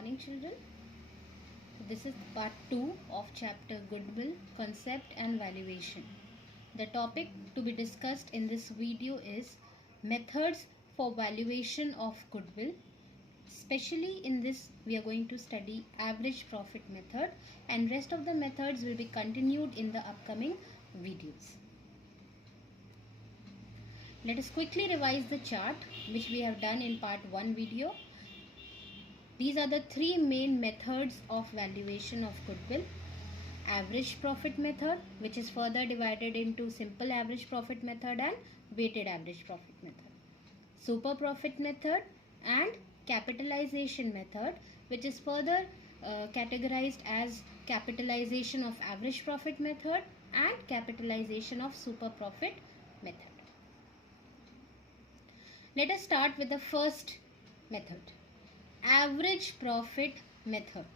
morning, children. This is part 2 of chapter Goodwill, Concept and Valuation. The topic to be discussed in this video is methods for valuation of goodwill. Especially in this, we are going to study average profit method, and rest of the methods will be continued in the upcoming videos. Let us quickly revise the chart which we have done in part 1 video. These are the three main methods of valuation of goodwill. Average profit method, which is further divided into simple average profit method and weighted average profit method. Super profit method and capitalization method, which is further categorized as capitalization of average profit method and capitalization of super profit method. Let us start with the first method, average profit method.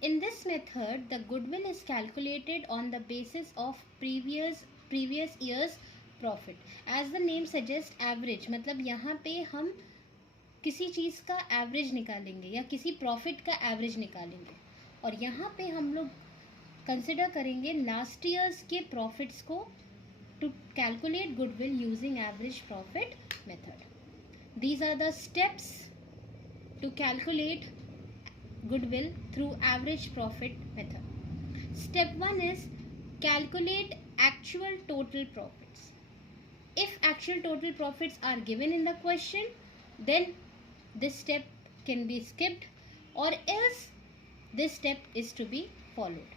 In this method, the goodwill is calculated on the basis of previous year's profit. As the name suggests, average मतलब यहाँ पे हम किसी चीज़ का average निकालेंगे या किसी profit का एवरेज निकालेंगे, और यहाँ पे हम लोग कंसिडर करेंगे लास्ट ईयर्स के प्रॉफिट्स को to calculate goodwill using average profit method. These are the steps to calculate goodwill through average profit method. Step 1 is calculate actual total profits. If actual total profits are given in the question, then this step can be skipped, or else this step is to be followed.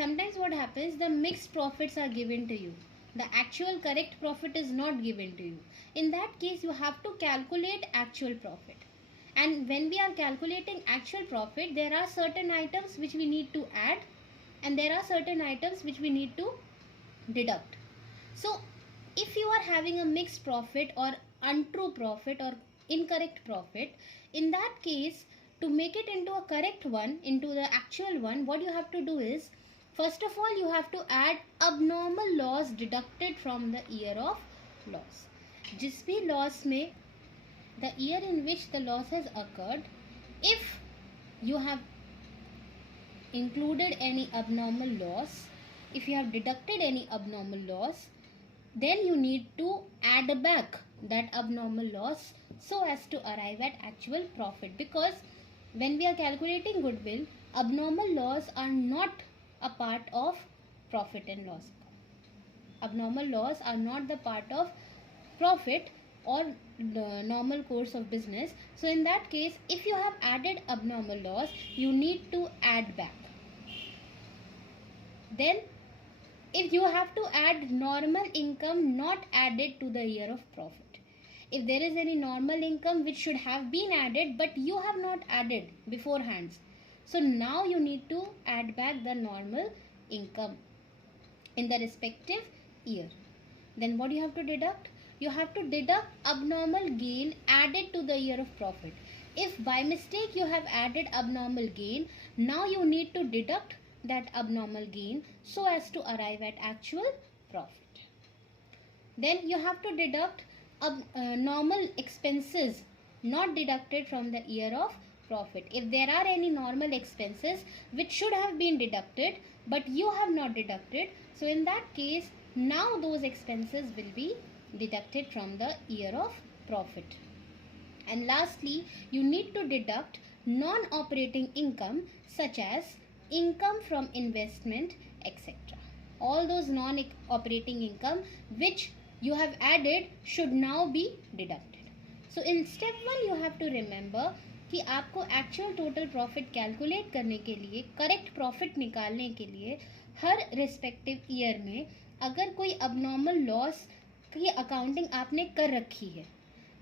Sometimes what happens, the mixed profits are given to you. The actual correct profit is not given to you. In that case, you have to calculate actual profit. And when we are calculating actual profit, there are certain items which we need to add, and there are certain items which we need to deduct. So, if you are having a mixed profit or untrue profit or incorrect profit, in that case, to make it into a correct one, into the actual one, what you have to do is, first of all, you have to add abnormal loss deducted from the year of loss. जिस भी loss में, the year in which the loss has occurred, if you have included any abnormal loss, if you have deducted any abnormal loss, then you need to add back that abnormal loss so as to arrive at actual profit. Because when we are calculating goodwill, abnormal loss are not a part of profit and loss. Abnormal loss are not the part of profit or the normal course of business. So in that case, if you have added abnormal loss, you need to add back. Then if you have to add normal income not added to the year of profit. If there is any normal income which should have been added but you have not added beforehand, so now you need to add back the normal income in the respective year. Then what you have to deduct? You have to deduct abnormal gain added to the year of profit. If by mistake you have added abnormal gain, now you need to deduct that abnormal gain so as to arrive at actual profit. Then you have to deduct normal expenses not deducted from the year of profit. If there are any normal expenses which should have been deducted but you have not deducted, so in that case, now those expenses will be deducted from the year of profit. And lastly, you need to deduct non-operating income such as income from investment, etc. All those non-operating income which you have added should now be deducted. So in step 1 you have to remember कि आपको actual total profit calculate करने के लिए, correct profit निकालने के लिए, हर respective year में अगर कोई अबनॉर्मल लॉस की अकाउंटिंग आपने कर रखी है,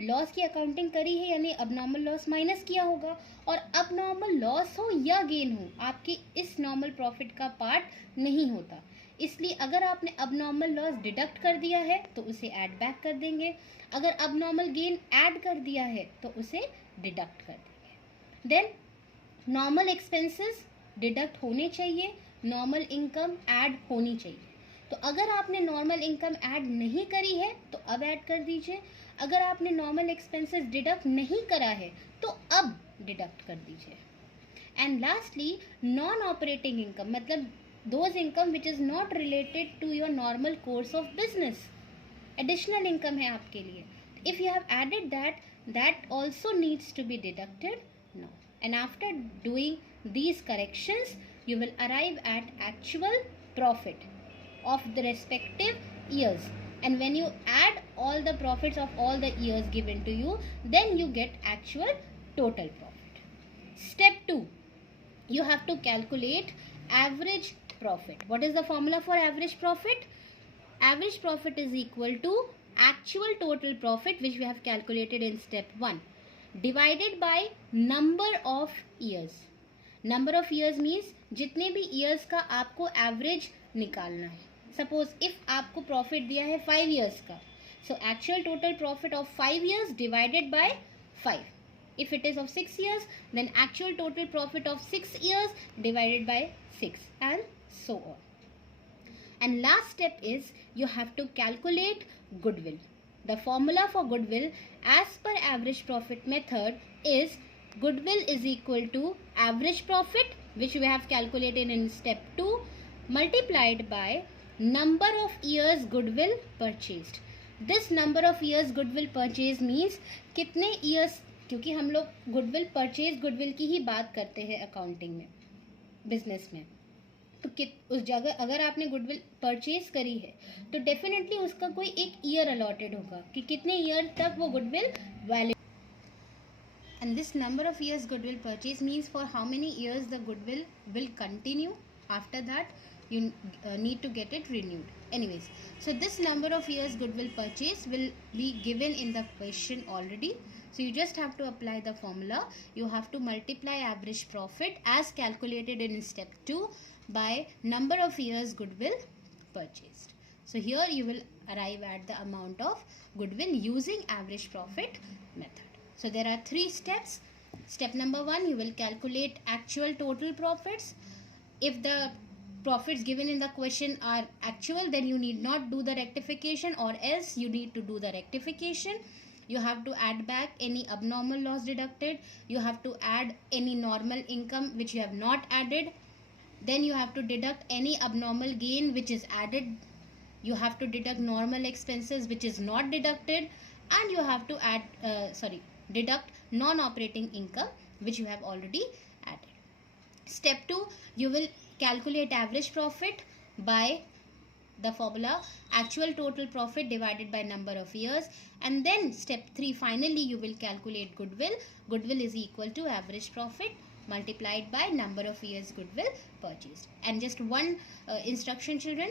लॉस की अकाउंटिंग करी है यानी अबनॉर्मल लॉस माइनस किया होगा, और अबनॉर्मल लॉस हो या गेन हो आपके इस नॉर्मल प्रॉफिट का पार्ट नहीं होता. इसलिए अगर आपने अबनॉर्मल लॉस डिडक्ट कर दिया है तो उसे ऐड बैक कर देंगे, अगर अबनॉर्मल गेन ऐड कर दिया है तो उसे डिडक्ट कर देंगे. देन नॉर्मल एक्सपेंसेस डिडक्ट होने चाहिए, नॉर्मल इनकम ऐड होनी चाहिए. तो अगर आपने नॉर्मल इनकम ऐड नहीं करी है तो अब ऐड कर दीजिए, अगर आपने नॉर्मल एक्सपेंसेस डिडक्ट नहीं करा है तो अब डिडक्ट कर दीजिए. And lastly, non-operating income, मतलब those income which is not related to your normal course of business. Additional income है आपके लिए. If you have added that, that also needs to be deducted now. And after doing these corrections, you will arrive at actual profit of the respective years. And when you add all the profits of all the years given to you, then you get actual total profit. Step 2, you have to calculate average profit. What is the formula for average profit? Average profit is equal to actual total profit, which we have calculated in step 1, divided by number of years. Number of years means जितने भी years का आपको average निकालना है. Suppose if आपको profit दिया है 5 years का, so actual total profit of 5 years divided by 5. If it is of 6 years, then actual total profit of 6 years divided by 6, and so on. And last step is you have to calculate goodwill. The formula for goodwill as per average profit method is goodwill is equal to average profit, which we have calculated in step 2, multiplied by number of years goodwill purchased. This number of years goodwill purchased means कितने years, क्योंकि हम लोग goodwill purchase goodwill की ही बात करते हैं accounting में, business में. तो उस जगह अगर आपने गुडविल परचेज करी है तो डेफिनेटली उसका कोई एक ईयर अलॉटेड होगा कि कितने ईयर तक वो goodwill valid. And this number of years goodwill purchase means for how many years the goodwill will continue after that you need to get it renewed. Anyways, so this number of years goodwill purchase will be given in the question already. So you just have to apply the formula. You have to multiply average profit as calculated in step 2 by number of years goodwill purchased. So here you will arrive at the amount of goodwill using average profit method. So there are 3 steps. Step number 1, you will calculate actual total profits. If the profits given in the question are actual, then you need not do the rectification, or else you need to do the rectification. You have to add back any abnormal loss deducted. You have to add any normal income which you have not added. Then you have to deduct any abnormal gain which is added. You have to deduct normal expenses which is not deducted, and you have to deduct non-operating income which you have already added. Step 2, you will calculate average profit by the formula actual total profit divided by number of years. And then step 3, finally you will calculate goodwill. Goodwill is equal to average profit multiplied by number of years goodwill purchased. And just one instruction, children,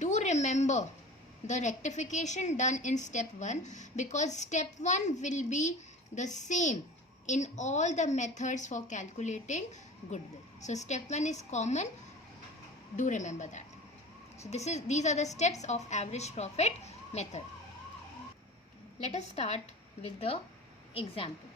do remember the rectification done in step 1, because step 1 will be the same in all the methods for calculating goodwill. So step 1 is common, do remember that. So these are the steps of average profit method. Let us start with the example.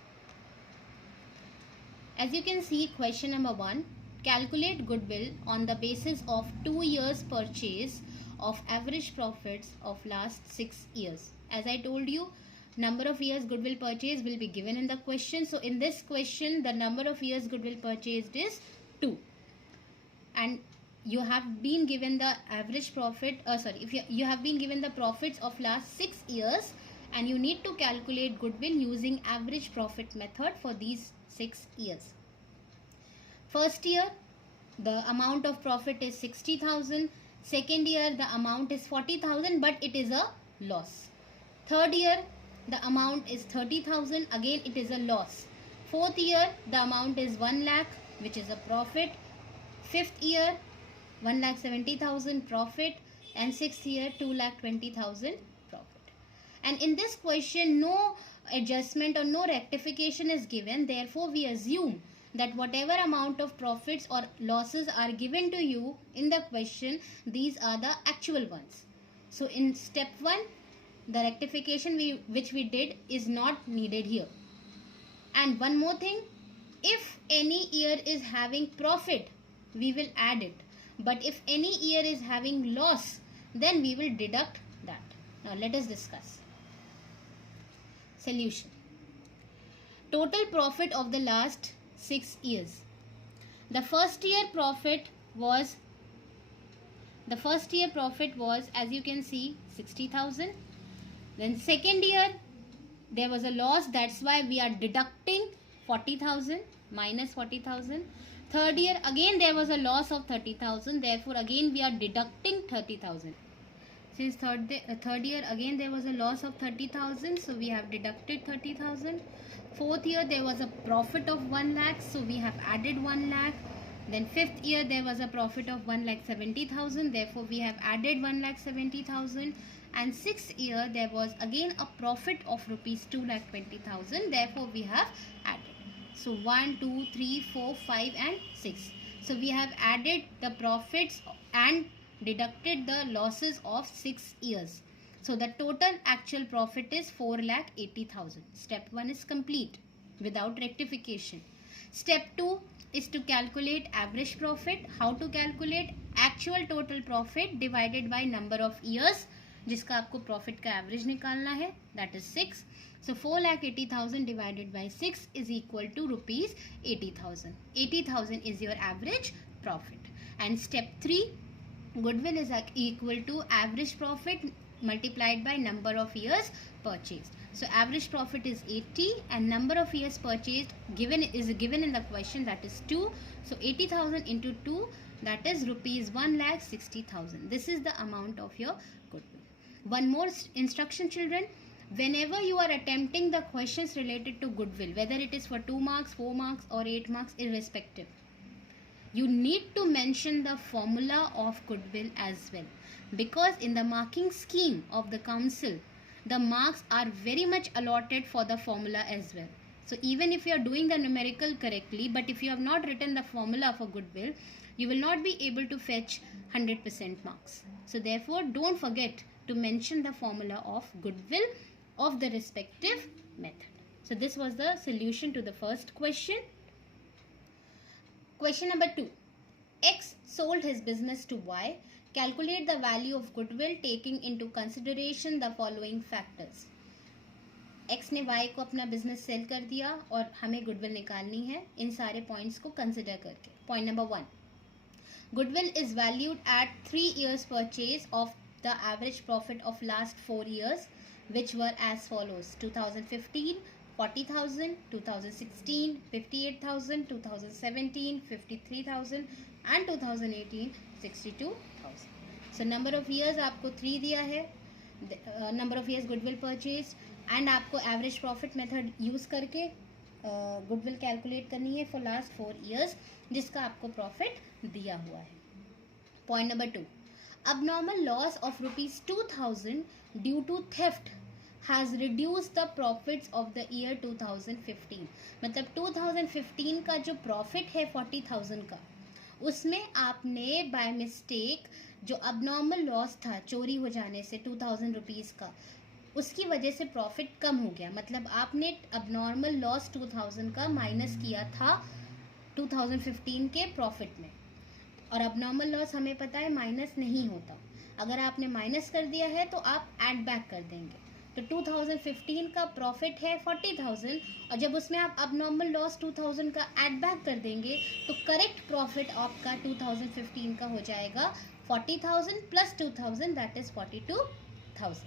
As you can see, question number 1, calculate goodwill on the basis of 2 years purchase of average profits of last 6 years. As I told you, number of years goodwill purchase will be given in the question. So in this question, the number of years goodwill purchased is 2. And you have been given the average profit, if you have been given the profits of last 6 years, and you need to calculate goodwill using average profit method for these 6 years. First year, the amount of profit is 60,000. Second year, the amount is 40,000, but it is a loss. Third year, the amount is 30,000. Again, it is a loss. Fourth year, the amount is 1 lakh, which is a profit. Fifth year, 1,70,000 profit, and 6th year 2,20,000 profit. And in this question, no adjustment or no rectification is given. Therefore, we assume that whatever amount of profits or losses are given to you in the question, these are the actual ones. So in step 1, the rectification which we did is not needed here. And one more thing, if any year is having profit, we will add it. But if any year is having loss, then we will deduct that. Now let us discuss. Solution. Total profit of the last 6 years. The first year profit was as you can see 60,000. Then second year there was a loss, that's why we are deducting 40,000 minus 40,000. Third year again there was a loss of 30,000, therefore again we are deducting 30,000. Since third year again there was a loss of 30,000, so we have deducted 30,000. Fourth year there was a profit of 1 lakh, so we have added 1 lakh. Then fifth year there was a profit of 1,70,000, therefore we have added 1,70,000. And sixth year there was again a profit of rupees 2,20,000, therefore we have added. So 1, 2, 3, 4, 5 and 6. So we have added the profits and deducted the losses of 6 years. So the total actual profit is 4,80,000. Step 1 is complete without rectification. Step 2 is to calculate average profit. How to calculate? Actual total profit divided by number of years, जिसका आपको profit का average निकालना है, that is 6. So 4,80,000 divided by 6 is equal to rupees 80,000. 80,000 is your average profit. And step 3, goodwill is equal to average profit multiplied by number of years purchased. So average profit is 80 and number of years purchased given in the question, that is 2. So 80,000 into 2, that is rupees 1,60,000. This is the amount of your goodwill. One more instruction, children. Whenever you are attempting the questions related to goodwill, whether it is for 2 marks, 4 marks or 8 marks, irrespective, you need to mention the formula of goodwill as well, because in the marking scheme of the council, the marks are very much allotted for the formula as well. So even if you are doing the numerical correctly, but if you have not written the formula for goodwill, you will not be able to fetch 100% marks. So therefore don't forget to mention the formula of goodwill of the respective method. So this was the solution to the first question. Question number 2. X sold his business to Y. Calculate the value of goodwill taking into consideration the following factors. X ने Y को अपना business sell कर दिया और हमें goodwill निकालनी है इन सारे पॉइंट्स को कंसिडर करके. Point number 1. Goodwill is valued at 3 years purchase of the average profit of last 4 years, which were as follows: 2015 40,000, 2016 58,000, 2017 53,000 and 2018 62,000. So number of years आपको 3 दिया है, number of years goodwill purchased, and आपको average profit method use करके goodwill calculate करनी है for last 4 years, जिसका आपको profit दिया हुआ है. Point number 2. Abnormal loss of rupees 2,000 due to theft has reduced the profits of the year 2015. मतलब 2015 का जो profit है 40,000 का, उसमें आपने by mistake जो abnormal loss था चोरी हो जाने से 2,000 रुपीज़ का, उसकी वजह से profit कम हो गया. मतलब आपने abnormal loss 2,000 का माइनस किया था 2015 के profit में, और abnormal loss हमें पता है माइनस नहीं होता. अगर आपने माइनस कर दिया है तो आप ऐड बैक कर देंगे. तो 2015 का प्रॉफिट है 40,000 और जब उसमें आप abnormal loss 2,000 का ऐड बैक कर देंगे तो करेक्ट प्रॉफिट आपका 2015 का हो जाएगा 40,000 plus 2,000, that is 42,000.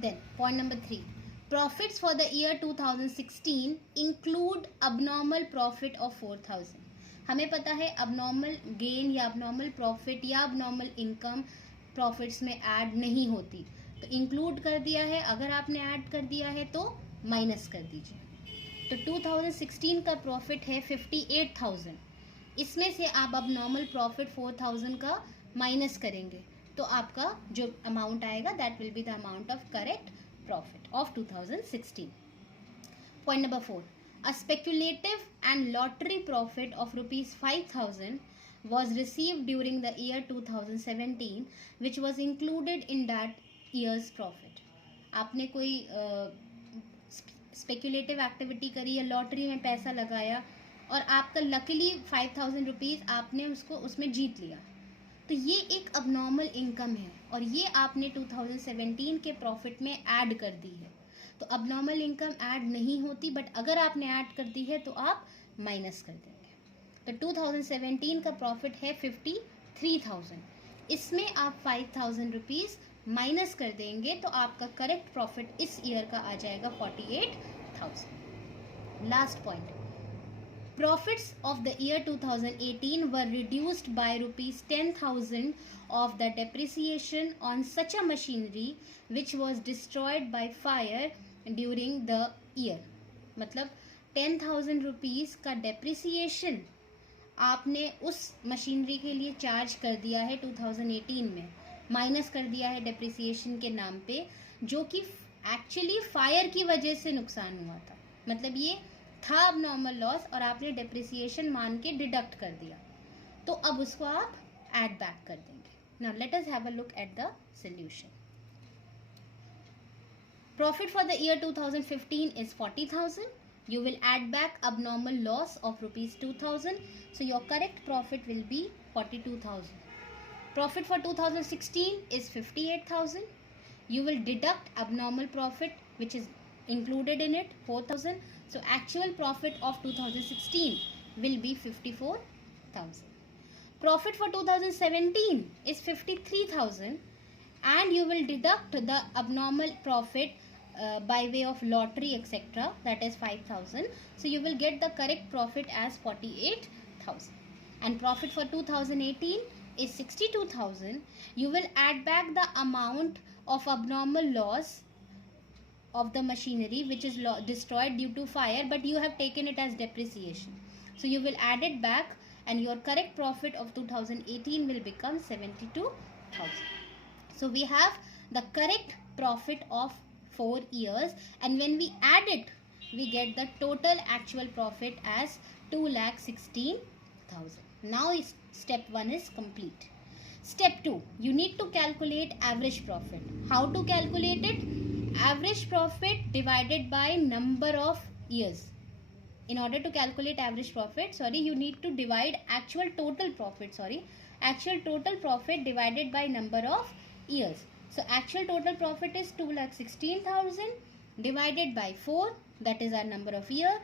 Then point number 3. Profits for the year 2016 include abnormal profit of 4,000. हमें पता है abnormal gain या abnormal profit या abnormal income profits में ऐड नहीं होती, तो इंक्लूड कर दिया है. अगर आपने ऐड कर दिया है तो माइनस कर दीजिए. तो 2016 का प्रॉफिट है 58,000, इसमें से आप abnormal प्रॉफिट 4,000 का माइनस करेंगे तो आपका जो अमाउंट आएगा that will be the amount of correct profit of 2016. Point number 4. A speculative and lottery profit of rupees 5,000 was received during the year 2017, which was included in that year's profit. आपने कोई speculative activity करी या lottery में पैसा लगाया और आपका luckily 5,000 rupees आपने उसमें जीत लिया, तो ये एक अबनॉर्मल इनकम है और ये आपने 2017 के प्रॉफिट में ऐड कर दी है. तो अब नॉर्मल इनकम ऐड नहीं होती, बट अगर आपने ऐड कर दी है तो आप माइनस कर देंगे। तो 2017 का प्रॉफिट है 53,000, इसमें आप 5,000 रुपीज़ माइनस कर देंगे तो आपका करेक्ट प्रॉफिट इस ईयर का आ जाएगा 48,000। Last point, profits of the year 2018 were reduced by rupees 10,000 of the depreciation on such a machinery which was destroyed by fire during the year। मतलब 10,000 रुपीज़ का depreciation आपने उस मशीनरी के लिए charge कर दिया है 2018 में, माइनस कर दिया है डेप्रिसिएशन के नाम पे, जो कि एक्चुअली फायर की वजह से नुकसान हुआ था। मतलब ये था अब नॉर्मल लॉस और आपने डेप्रिसिएशन मान के डिडक्ट कर दिया, तो अब उसको आप ऐड बैक कर देंगे। Now let us have a look at the solution. Profit for the year 2015 is 40,000. You will add back abnormal loss of rupees 2,000. So your correct profit will be 42,000. Profit for 2016 is 58,000. You will deduct abnormal profit which is included in it, 4,000. So actual profit of 2016 will be 54,000. Profit for 2017 is 53,000 and you will deduct the abnormal profit by way of lottery etc., that is 5,000. So you will get the correct profit as 48,000. And profit for 2018 is 62,000. You will add back the amount of abnormal loss of the machinery which is destroyed due to fire, but you have taken it as depreciation. So you will add it back and your correct profit of 2018 will become 72,000. So we have the correct profit of 4 years, and when we add it, we get the total actual profit as 2,16,000. Now step 1 is complete. Step 2, you need to calculate average profit. How to calculate it? Average profit divided by number of years. In order to calculate average profit, you need to divide actual total profit divided by number of years. So actual total profit is 2,16,000 divided by 4, that is our number of year,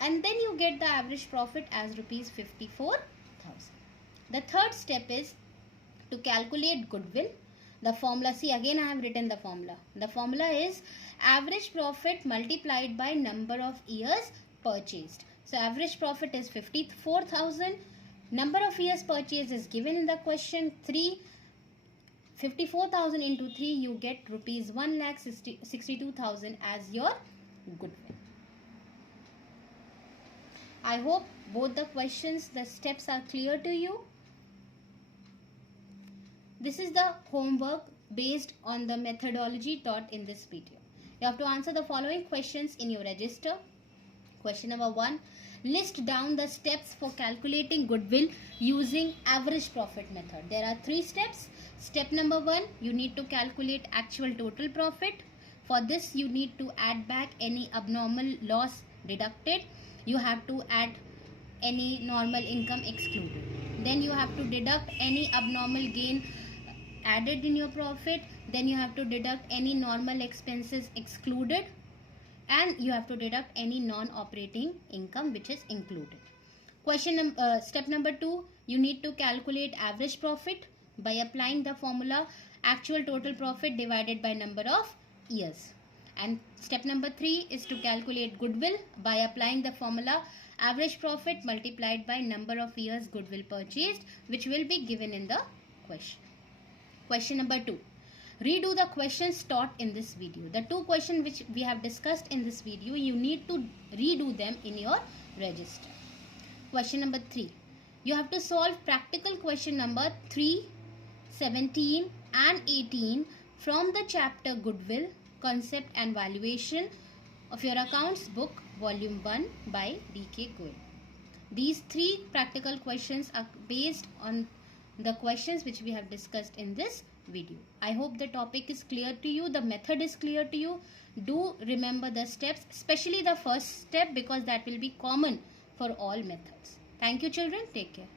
and then you get the average profit as rupees 54,000. The third step is to calculate goodwill. The formula, see again I have written the formula. The formula is average profit multiplied by number of years purchased. So average profit is 54,000. Number of years purchased is given in the question 3. 54,000 into 3, you get rupees 1,62,000 as your goodwill. I hope both the questions, the steps are clear to you. This is the homework based on the methodology taught in this video. You have to answer the following questions in your register. Question number 1. List down the steps for calculating goodwill using average profit method. There are 3 steps. Step number 1, you need to calculate actual total profit. For this, you need to add back any abnormal loss deducted. You have to add any normal income excluded. Then you have to deduct any abnormal gain added in your profit. Then you have to deduct any normal expenses excluded, and you have to deduct any non-operating income which is included. Step number 2, you need to calculate average profit by applying the formula actual total profit divided by number of years. And step number 3 is to calculate goodwill by applying the formula average profit multiplied by number of years goodwill purchased, which will be given in the question. Question number 2. Redo the questions taught in this video. The 2 questions which we have discussed in this video, you need to redo them in your register. Question number 3. You have to solve practical question number 3, 17 and 18 from the chapter Goodwill, Concept and Valuation of your accounts book, volume 1 by D.K. Goel. These 3 practical questions are based on the questions which we have discussed in this video. I hope the topic is clear to you, the method is clear to you. Do remember the steps, especially the first step, because that will be common for all methods. Thank you children. Take care.